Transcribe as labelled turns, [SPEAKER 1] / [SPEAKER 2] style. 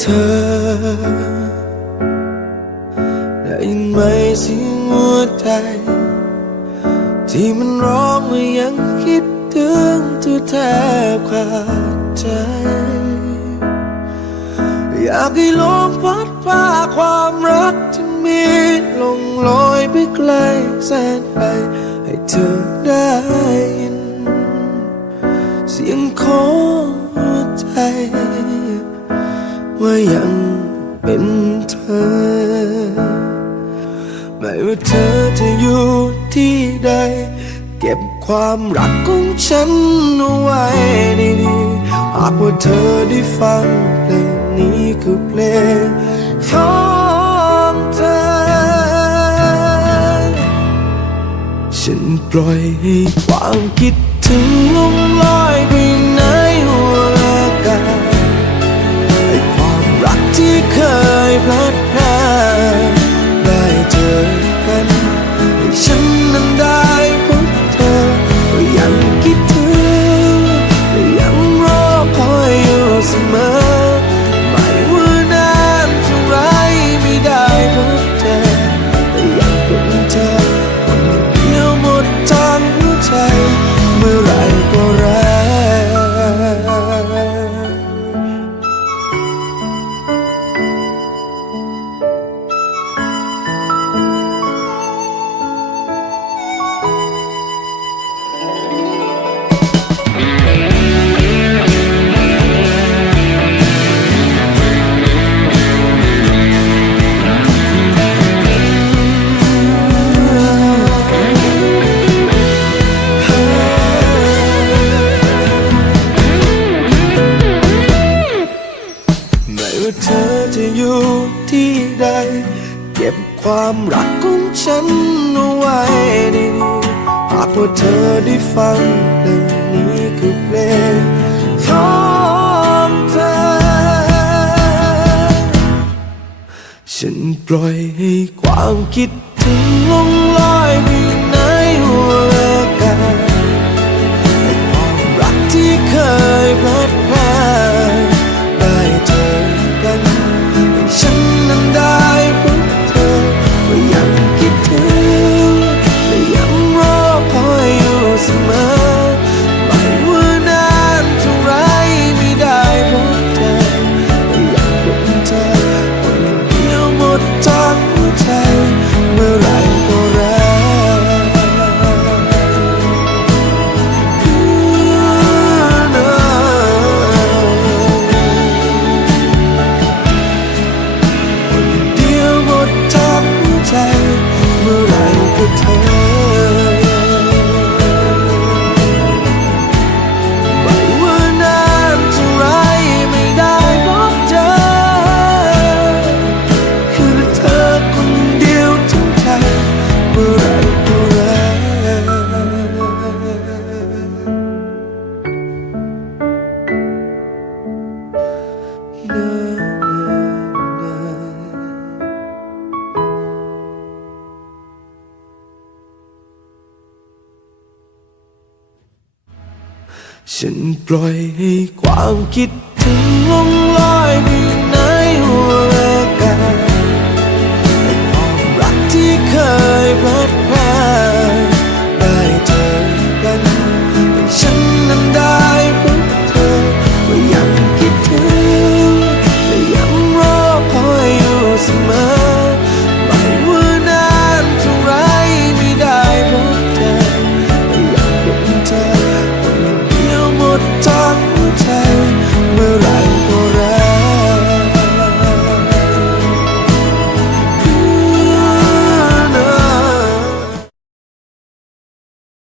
[SPEAKER 1] เธอ ได้ยินไหมเสียงหัวใจ ที่มันร้องเมื่อยังคิดถึงเธอแทบขาดใจ อยากให้ลมพัดพาความรักที่มีลงลอยไปไกลแสนไกลให้เธอได้ยิน เสียงของหัวใจ ว่ายังเป็นเธอ ไม่ว่าเธอจะอยู่ที่ใด เก็บความรักของฉันเอาไว้ดีๆหากว่าเธอได้ฟังเพลงนี้คือเพลงของเธอ ฉันปล่อยให้ความคิดถึงลงลอยไปในหัวอากาศ ใด เก็บความรักของฉันเอาไว้ดีๆหากว่าเธอได้ฟังเพลงนี้คือเพลงของเธอ ฉันปล่อยให้ความคิดถึงลงลอยไป อ ฉันปล่อยให้ความคิดถึงลง